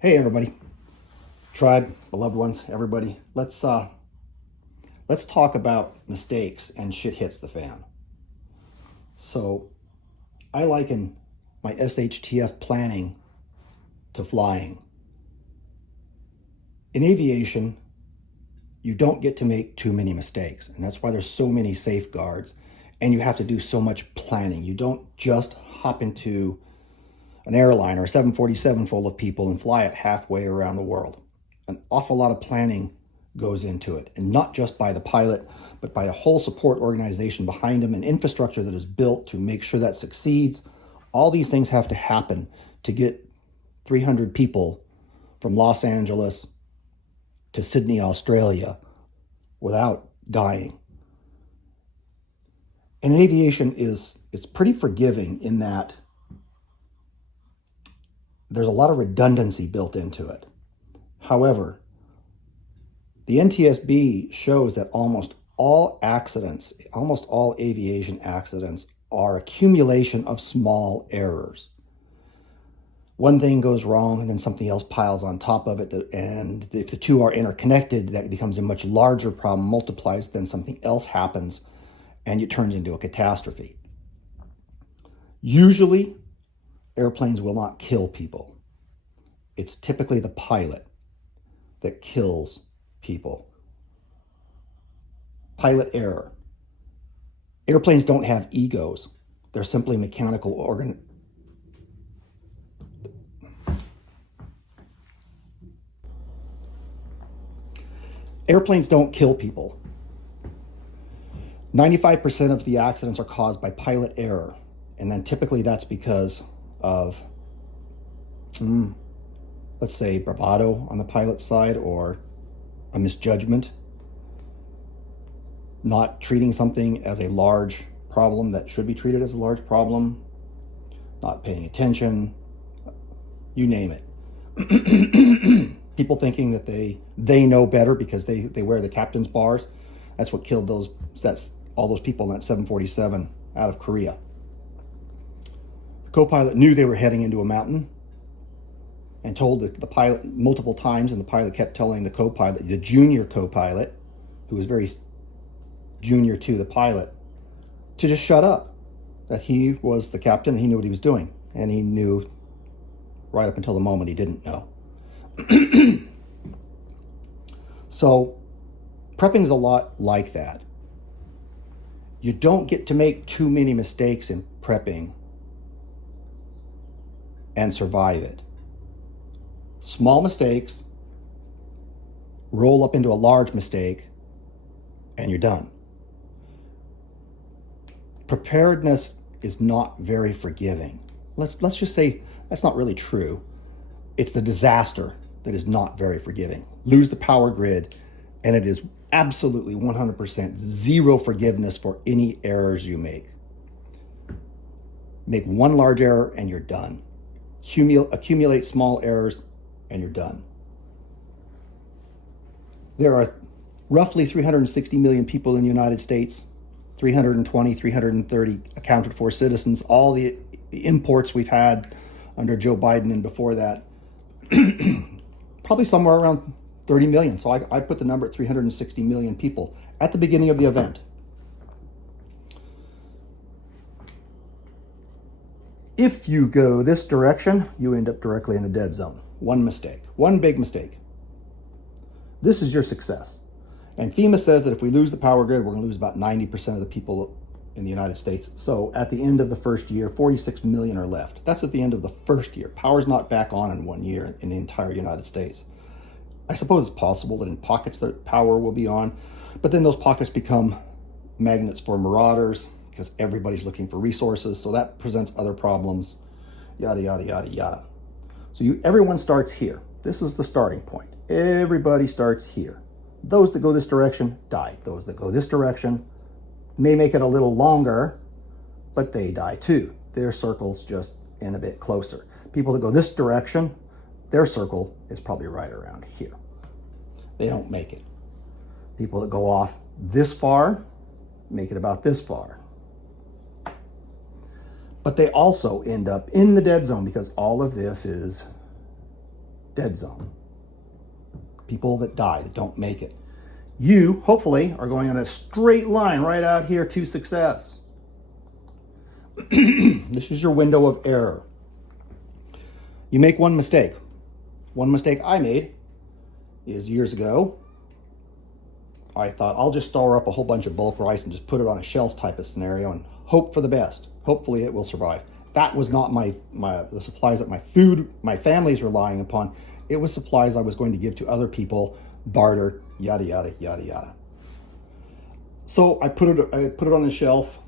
Hey everybody, tribe, beloved ones, everybody. Let's talk about mistakes and shit hits the fan. So I liken my SHTF planning to flying. In aviation, you don't get to make too many mistakes, and that's why there's so many safeguards, and you have to do so much planning. You don't just hop into an airline or a 747 full of people and fly it halfway around the world. An awful lot of planning goes into it, and not just by the pilot, but by a whole support organization behind him, an infrastructure that is built to make sure that succeeds. All these things have to happen to get 300 people from Los Angeles to Sydney, Australia without dying. And aviation it's pretty forgiving in that there's a lot of redundancy built into it. However, the NTSB shows that almost all accidents, almost all aviation accidents, are accumulation of small errors. One thing goes wrong and then something else piles on top of it, and if the two are interconnected, that becomes a much larger problem, multiplies, then something else happens, and it turns into a catastrophe. Usually, airplanes will not kill people. It's typically the pilot that kills people. Pilot error. Airplanes don't have egos. They're simply mechanical organ. Airplanes don't kill people. 95% of the accidents are caused by pilot error. And then typically that's because of, let's say, bravado on the pilot's side, or a misjudgment, not treating something as a large problem that should be treated as a large problem, not paying attention, you name it. People thinking that they know better because they wear the captain's bars. That's what killed all those people in that 747 out of Korea. The co-pilot knew they were heading into a mountain and told the pilot multiple times, and the pilot kept telling the co-pilot, the junior co-pilot, who was very junior to the pilot, to just shut up, that he was the captain and he knew what he was doing. And he knew right up until the moment he didn't know. So prepping is a lot like that. You don't get to make too many mistakes in prepping and survive it. Small mistakes roll up into a large mistake and you're done. Preparedness is not very forgiving. Let's just say that's not really true. It's the disaster that is not very forgiving. Lose the power grid, and it is absolutely 100% zero forgiveness for any errors you make. Make one large error and you're done. Accumulate small errors and you're done. There are roughly 360 million people in the United States, 330 accounted for citizens, all the imports we've had under Joe Biden and before that, probably somewhere around 30 million. So I put the number at 360 million people at the beginning of the event. If you go this direction, you end up directly in the dead zone. One mistake, one big mistake. This is your success. And FEMA says that if we lose the power grid, we're going to lose about 90% of the people in the United States. So at the end of the first year, 46 million are left. That's at the end of the first year. Power's not back on in 1 year in the entire United States. I suppose it's possible that in pockets that power will be on, but then those pockets become magnets for marauders because everybody's looking for resources. So that presents other problems, yada, yada, yada, yada. So everyone starts here. This is the starting point. Everybody starts here. Those that go this direction die. Those that go this direction may make it a little longer, but they die too. Their circle's just in a bit closer. People that go this direction, their circle is probably right around here. They don't make it. People that go off this far make it about this far. But they also end up in the dead zone because all of this is dead zone. People that die, that don't make it. You, hopefully, are going on a straight line right out here to success. This is your window of error. You make one mistake. One mistake I made is years ago, I thought I'll just store up a whole bunch of bulk rice and just put it on a shelf type of scenario and hope for the best. Hopefully it will survive. That was not the supplies that my family is relying upon. It was supplies I was going to give to other people, barter, yada, yada, yada, yada. So I put it on the shelf.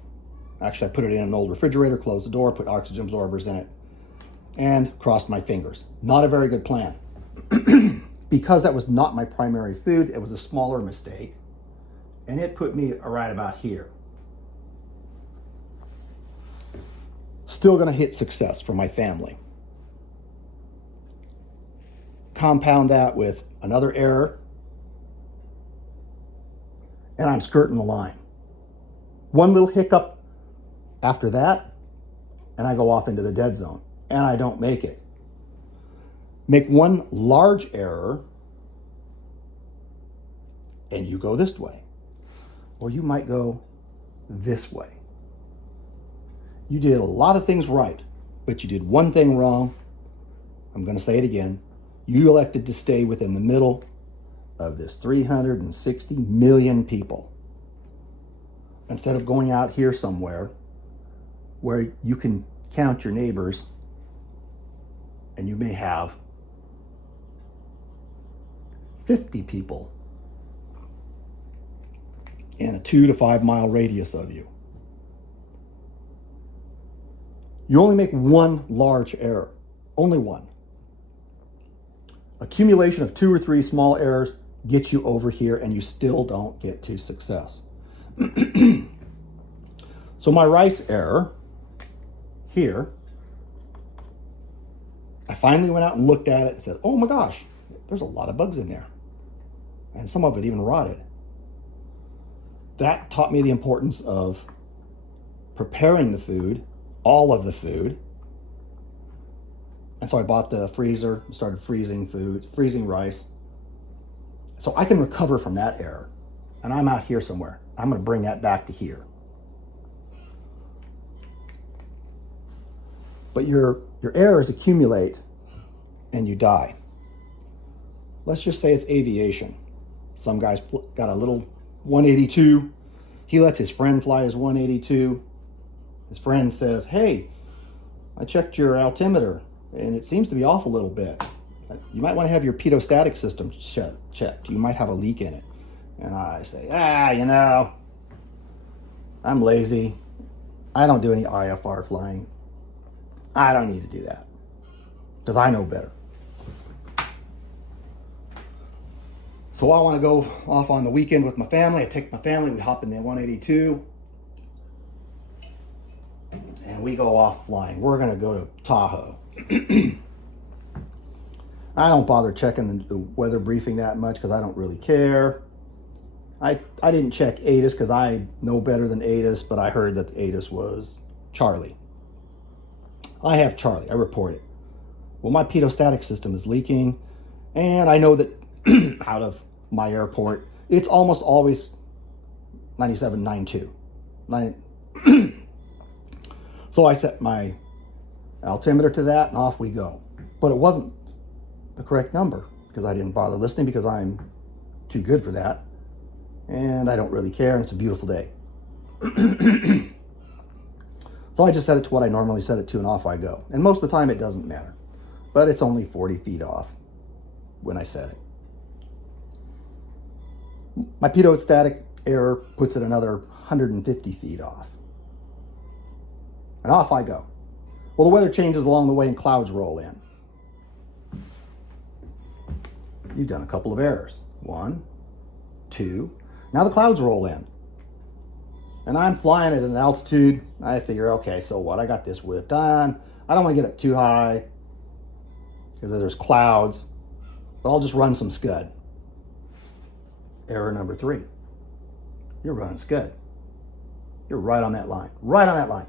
Actually, I put it in an old refrigerator, closed the door, put oxygen absorbers in it, and crossed my fingers. Not a very good plan. Because that was not my primary food, it was a smaller mistake, and it put me right about here. Still gonna hit success for my family. Compound that with another error, and I'm skirting the line. One little hiccup after that, and I go off into the dead zone, and I don't make it. Make one large error, and you go this way. Or you might go this way. You did a lot of things right, but you did one thing wrong. I'm going to say it again. You elected to stay within the middle of this 360 million people, instead of going out here somewhere where you can count your neighbors, and you may have 50 people in a 2 to 5 mile radius of you. You only make one large error, only one. Accumulation of 2 or 3 small errors gets you over here, and you still don't get to success. So my rice error here, I finally went out and looked at it and said, oh my gosh, there's a lot of bugs in there. And some of it even rotted. That taught me the importance of preparing the food, all of the food. And so I bought the freezer and started freezing rice. So I can recover from that error. And I'm out here somewhere. I'm going to bring that back to here. But your errors accumulate and you die. Let's just say it's aviation. Some guy's got a little 182. He lets his friend fly his 182. His friend says, hey, I checked your altimeter and it seems to be off a little bit. You might want to have your pitot-static system checked. You might have a leak in it. And I say, I'm lazy. I don't do any IFR flying. I don't need to do that because I know better. So I want to go off on the weekend with my family. I take my family, we hop in the 182, and we go off flying. We're going to go to Tahoe. I don't bother checking the weather briefing that much because I don't really care. I didn't check ATIS because I know better than ATIS, but I heard that the ATIS was Charlie. I have Charlie. I report it. Well, my pitot-static system is leaking, and I know that out of my airport, it's almost always 97.92. So I set my altimeter to that, and off we go. But it wasn't the correct number because I didn't bother listening because I'm too good for that, and I don't really care, and it's a beautiful day. So I just set it to what I normally set it to, and off I go. And most of the time it doesn't matter, but it's only 40 feet off when I set it. My pitot-static error puts it another 150 feet off. And off I go. Well, the weather changes along the way and clouds roll in. You've done a couple of errors. 1, 2. Now the clouds roll in. And I'm flying at an altitude. I figure, okay, so what? I got this whipped on. I don't want to get up too high because there's clouds. But I'll just run some scud. Error number 3. You're running scud. You're right on that line. Right on that line.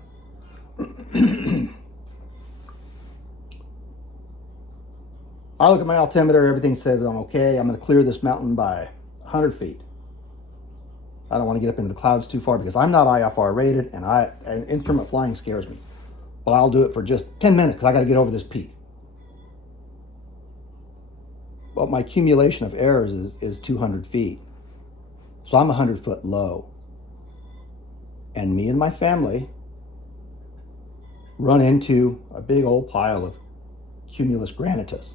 I look at my altimeter, everything says I'm okay. I'm going to clear this mountain by 100 feet. I don't want to get up into the clouds too far because I'm not IFR rated and instrument flying scares me. But I'll do it for just 10 minutes because I got to get over this peak. But my accumulation of errors is 200 feet. So I'm 100 foot low. And me and my family run into a big old pile of cumulus granitus,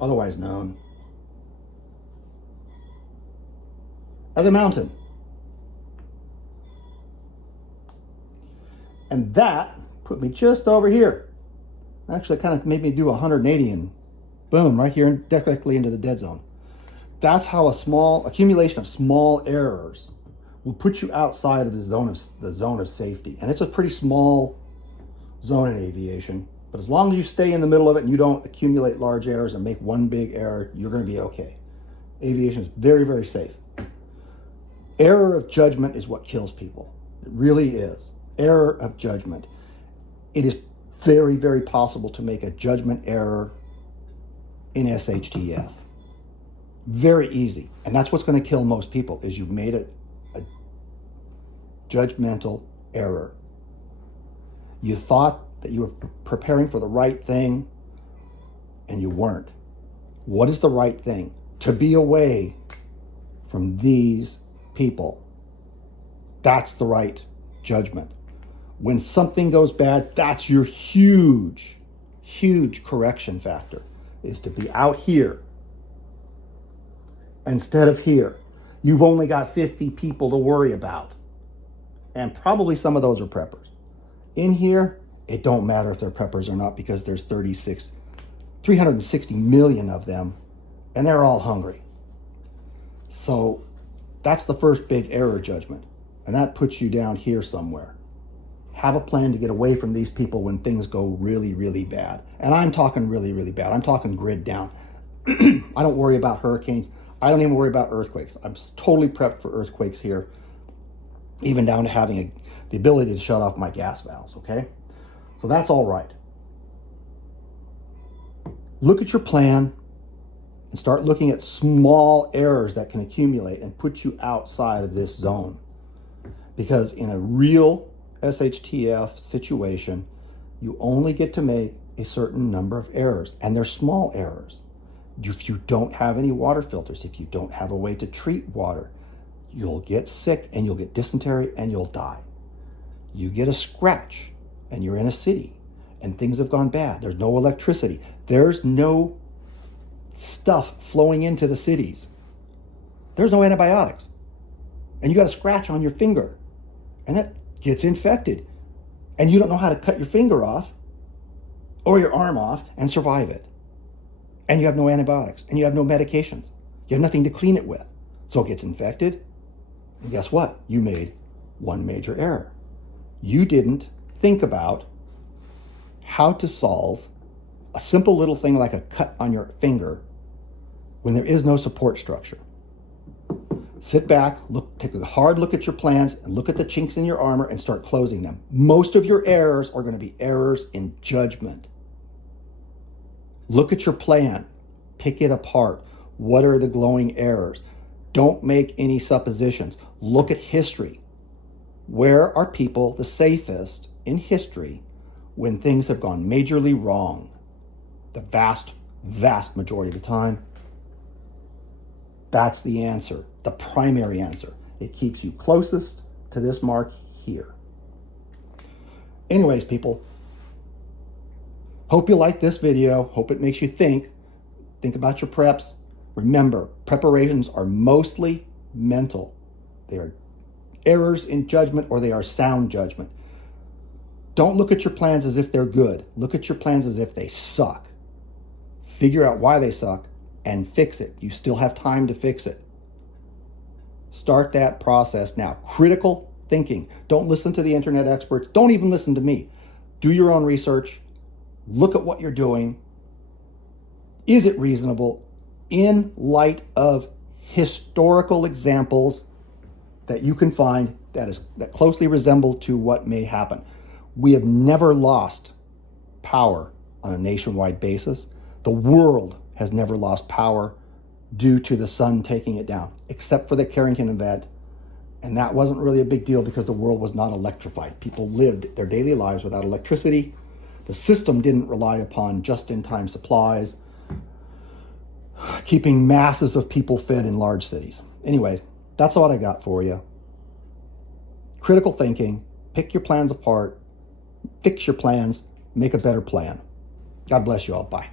otherwise known as a mountain. And that put me just over here. Actually, kind of made me do 180 and boom, right here directly into the dead zone. That's how a small accumulation of small errors will put you outside of the zone of safety. And it's a pretty small zone in aviation. But as long as you stay in the middle of it and you don't accumulate large errors and make one big error, you're going to be okay. Aviation is very, very safe. Error of judgment is what kills people. It really is. Error of judgment. It is very, very possible to make a judgment error in SHTF. Very easy. And that's what's going to kill most people, is you made a judgmental error. You thought that you were preparing for the right thing and you weren't. What is the right thing? To be away from these people. That's the right judgment. When something goes bad, that's your huge, huge correction factor, is to be out here instead of here. You've only got 50 people to worry about. And probably some of those are preppers. In here, it don't matter if they're preppers or not because there's 360 million of them and they're all hungry. So that's the first big error judgment. And that puts you down here somewhere. Have a plan to get away from these people when things go really, really bad. And I'm talking really, really bad. I'm talking grid down. I don't worry about hurricanes. I don't even worry about earthquakes. I'm totally prepped for earthquakes here, even down to having the ability to shut off my gas valves, okay? So that's all right. Look at your plan and start looking at small errors that can accumulate and put you outside of this zone. Because in a real SHTF situation, you only get to make a certain number of errors, and they're small errors. If you don't have any water filters, if you don't have a way to treat water, you'll get sick and you'll get dysentery and you'll die. You get a scratch and you're in a city and things have gone bad. There's no electricity. There's no stuff flowing into the cities. There's no antibiotics. And you got a scratch on your finger and that gets infected. And you don't know how to cut your finger off or your arm off and survive it. And you have no antibiotics and you have no medications. You have nothing to clean it with. So it gets infected. And guess what? You made one major error. You didn't think about how to solve a simple little thing like a cut on your finger when there is no support structure. Sit back, take a hard look at your plans and look at the chinks in your armor and start closing them. Most of your errors are going to be errors in judgment. Look at your plan, pick it apart. What are the glowing errors? Don't make any suppositions. Look at history. Where are people the safest in history when things have gone majorly wrong? The vast, vast majority of the time. That's the answer, the primary answer. It keeps you closest to this mark here. Anyways, people, hope you like this video. Hope it makes you think about your preps. Remember, preparations are mostly mental. They are errors in judgment or they are sound judgment. Don't look at your plans as if they're good. Look at your plans as if they suck. Figure out why they suck and fix it. You still have time to fix it. Start that process now. Critical thinking. Don't listen to the internet experts. Don't even listen to me. Do your own research. Look at what you're doing. Is it reasonable in light of historical examples that you can find that closely resemble to what may happen? We have never lost power on a nationwide basis. The world has never lost power due to the sun taking it down, except for the Carrington event. And that wasn't really a big deal because the world was not electrified. People lived their daily lives without electricity. The system didn't rely upon just-in-time supplies, keeping masses of people fed in large cities. Anyway, that's what I got for you. Critical thinking, pick your plans apart, fix your plans, make a better plan. God bless you all. Bye.